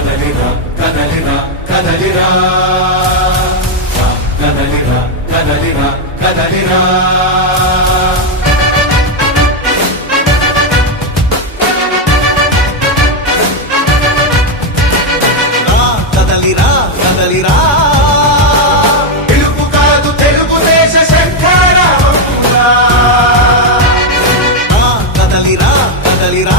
కదలిరా కదలిరా కదలిరా. కదలిరా కదలిరా కదలిరా. కదలిరా కదలిరా. పిలుపు కాదు తెలుగుదేశ శంఖారావమురా. రా కదలిరా కదలిరా.